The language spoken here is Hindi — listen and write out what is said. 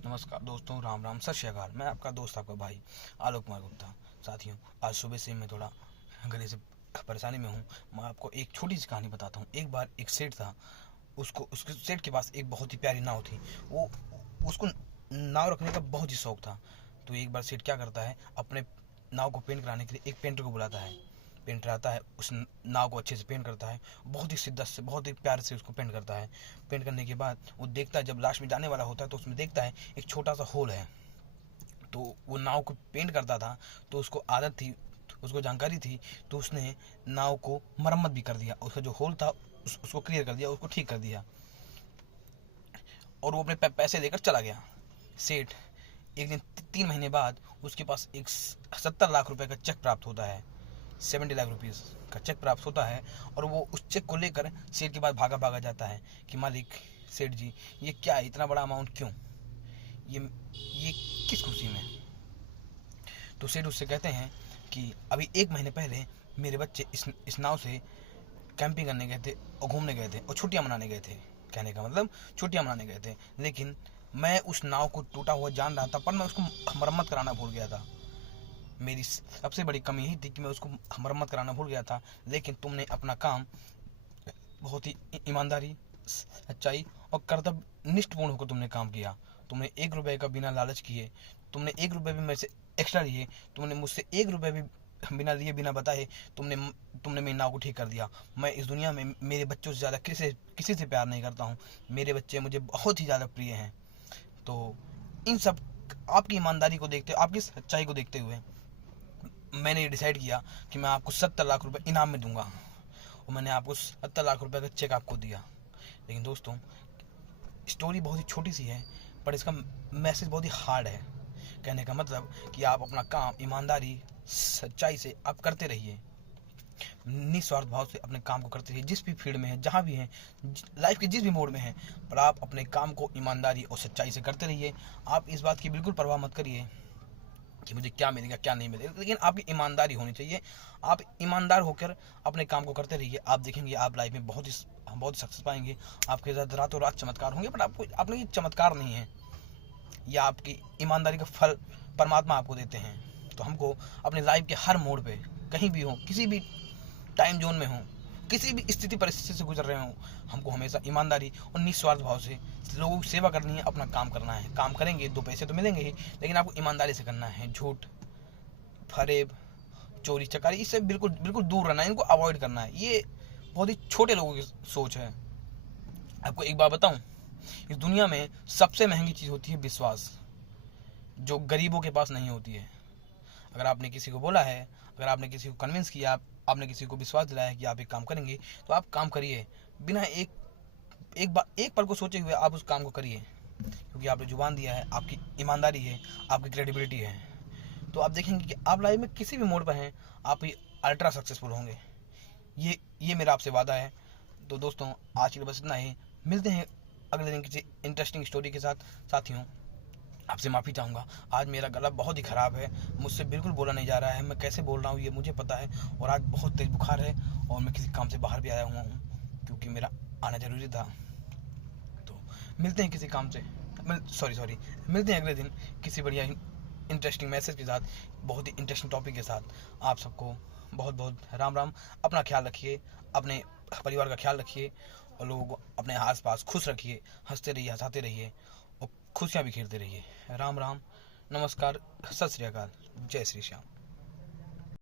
नमस्कार दोस्तों, राम राम, सत श्री अकाल। मैं आपका दोस्त, आपका भाई आलोक कुमार गुप्ता। साथियों, आज सुबह से मैं थोड़ा गले से परेशानी में हूँ। मैं आपको एक छोटी सी कहानी बताता हूँ। एक बार एक सेठ था, उसके सेठ के पास एक बहुत ही प्यारी नाव थी। वो उसको नाव रखने का बहुत ही शौक था। तो एक बार सेठ क्या करता है, अपने नाव को पेंट कराने के लिए एक पेंटर को बुलाता है। पेंटर आता है, उस नाव को अच्छे से पेंट करता है, बहुत ही शिद्दत से, बहुत ही प्यार से उसको पेंट करता है। पेंट करने के बाद वो देखता है, जब लास्ट में जाने वाला होता है तो उसमें देखता है एक छोटा सा होल है। तो वो नाव को पेंट करता था, तो उसको आदत थी, उसको जानकारी थी, तो उसने नाव को मरम्मत भी कर दिया। उसका जो होल था उसको क्लियर कर दिया, उसको ठीक कर दिया, और वो अपने पैसे देकर चला गया। सेठ एक दिन 3 महीने बाद उसके पास एक 70 लाख रुपए का चेक प्राप्त होता है। 70 लाख रुपीज़ का चेक प्राप्त होता है, और वो उस चेक को लेकर सेठ के पास भागा भागा जाता है कि मालिक, सेठ जी, ये क्या है, इतना बड़ा अमाउंट क्यों, ये किस खुशी में। तो सेठ उससे कहते हैं कि अभी 1 महीने पहले मेरे बच्चे इस नाव से कैंपिंग करने गए थे और घूमने गए थे और छुट्टियां मनाने गए थे। कहने का मतलब, छुट्टियां मनाने गए थे, लेकिन मैं उस नाव को टूटा हुआ जान रहा था, पर मैं उसको मरम्मत कराना भूल गया था। मेरी सबसे बड़ी कमी यही थी कि मैं उसको मरम्मत कराना भूल गया था। लेकिन तुमने अपना काम बहुत ही ईमानदारी, सच्चाई और कर्तव्य निष्ठपूर्ण होकर तुमने काम किया। तुमने 1 रुपए का बिना लालच किए, तुमने 1 रुपए भी मेरे से एक्स्ट्रा लिए, तुमने मुझसे 1 रुपए भी बिना लिए, बिना बताए तुमने तुमने मेरी नाव को ठीक कर दिया। मैं इस दुनिया में मेरे बच्चों से ज़्यादा किसी से प्यार नहीं करता हूँ। मेरे बच्चे मुझे बहुत ही ज़्यादा प्रिय हैं। तो इन सब आपकी ईमानदारी को देखते, आपकी सच्चाई को देखते हुए मैंने ये डिसाइड किया कि मैं आपको 70 लाख रुपए इनाम में दूंगा, और मैंने आपको 70 लाख रुपए का चेक आपको दिया। लेकिन दोस्तों, स्टोरी बहुत ही छोटी सी है, पर इसका मैसेज बहुत ही हार्ड है। कहने का मतलब कि आप अपना काम ईमानदारी, सच्चाई से आप करते रहिए, निस्वार्थ भाव से अपने काम को करते रहिए। जिस भी फील्ड में है, जहाँ भी हैं, लाइफ के जिस भी मोड़ में हैं, पर आप अपने काम को ईमानदारी और सच्चाई से करते रहिए। आप इस बात की बिल्कुल परवाह मत करिए कि मुझे क्या मिलेगा क्या नहीं मिलेगा, लेकिन आपकी ईमानदारी होनी चाहिए। आप ईमानदार होकर अपने काम को करते रहिए। आप देखेंगे आप लाइफ में बहुत ही सक्सेस पाएंगे। आपके साथ रातों रात चमत्कार होंगे, बट आपको अपने ये चमत्कार नहीं है, या आपकी ईमानदारी का फल परमात्मा आपको देते हैं। तो हमको अपने लाइफ के हर मोड़ पे, कहीं भी हो, किसी भी टाइम जोन में हो, किसी भी स्थिति परिस्थिति से गुजर रहे हो, हमको हमेशा ईमानदारी और निस्वार्थ भाव से लोगों की सेवा करनी है, अपना काम करना है। काम करेंगे 2 पैसे तो मिलेंगे ही, लेकिन आपको ईमानदारी से करना है। झूठ, फरेब, चोरी चकारी, इससे बिल्कुल बिल्कुल दूर रहना है, इनको अवॉइड करना है। ये बहुत ही छोटे लोगों की सोच है। आपको एक बात बताऊं, इस दुनिया में सबसे महंगी चीज़ होती है विश्वास, जो गरीबों के पास नहीं होती है। अगर आपने किसी को बोला है, अगर आपने किसी को कन्विंस किया, आपने किसी को विश्वास दिलाया कि आप एक काम करेंगे, तो आप काम करिए, बिना एक पल को सोचे हुए आप उस काम को करिए, क्योंकि आपने जुबान दिया है, आपकी ईमानदारी है, आपकी क्रेडिबिलिटी है। तो आप देखेंगे कि आप लाइफ में किसी भी मोड़ पर हैं, आप ही अल्ट्रा सक्सेसफुल होंगे। ये मेरा आपसे वादा है। तो दोस्तों, आज के लिए बस इतना ही। मिलते हैं अगले दिन किसी इंटरेस्टिंग स्टोरी के साथ। साथियों, आपसे माफ़ी चाहूँगा, आज मेरा गला बहुत ही ख़राब है, मुझसे बिल्कुल बोला नहीं जा रहा है। मैं कैसे बोल रहा हूँ ये मुझे पता है, और आज बहुत तेज़ बुखार है, और मैं किसी काम से बाहर भी आया हुआ हूँ, क्योंकि मेरा आना ज़रूरी था। तो मिलते हैं किसी काम से, सॉरी, मिलते हैं अगले दिन किसी बढ़िया इंटरेस्टिंग मैसेज के साथ, बहुत ही इंटरेस्टिंग टॉपिक के साथ। आप सबको बहुत बहुत राम राम। अपना ख्याल रखिए, अपने परिवार का ख्याल रखिए, और लोगों को अपने आस पास खुश रखिए। हंसते रहिए, हंसाते रहिए, और खुशियाँ बिखेरते रहिए। राम राम, नमस्कार, सत श्री अकाल, जय श्री श्याम।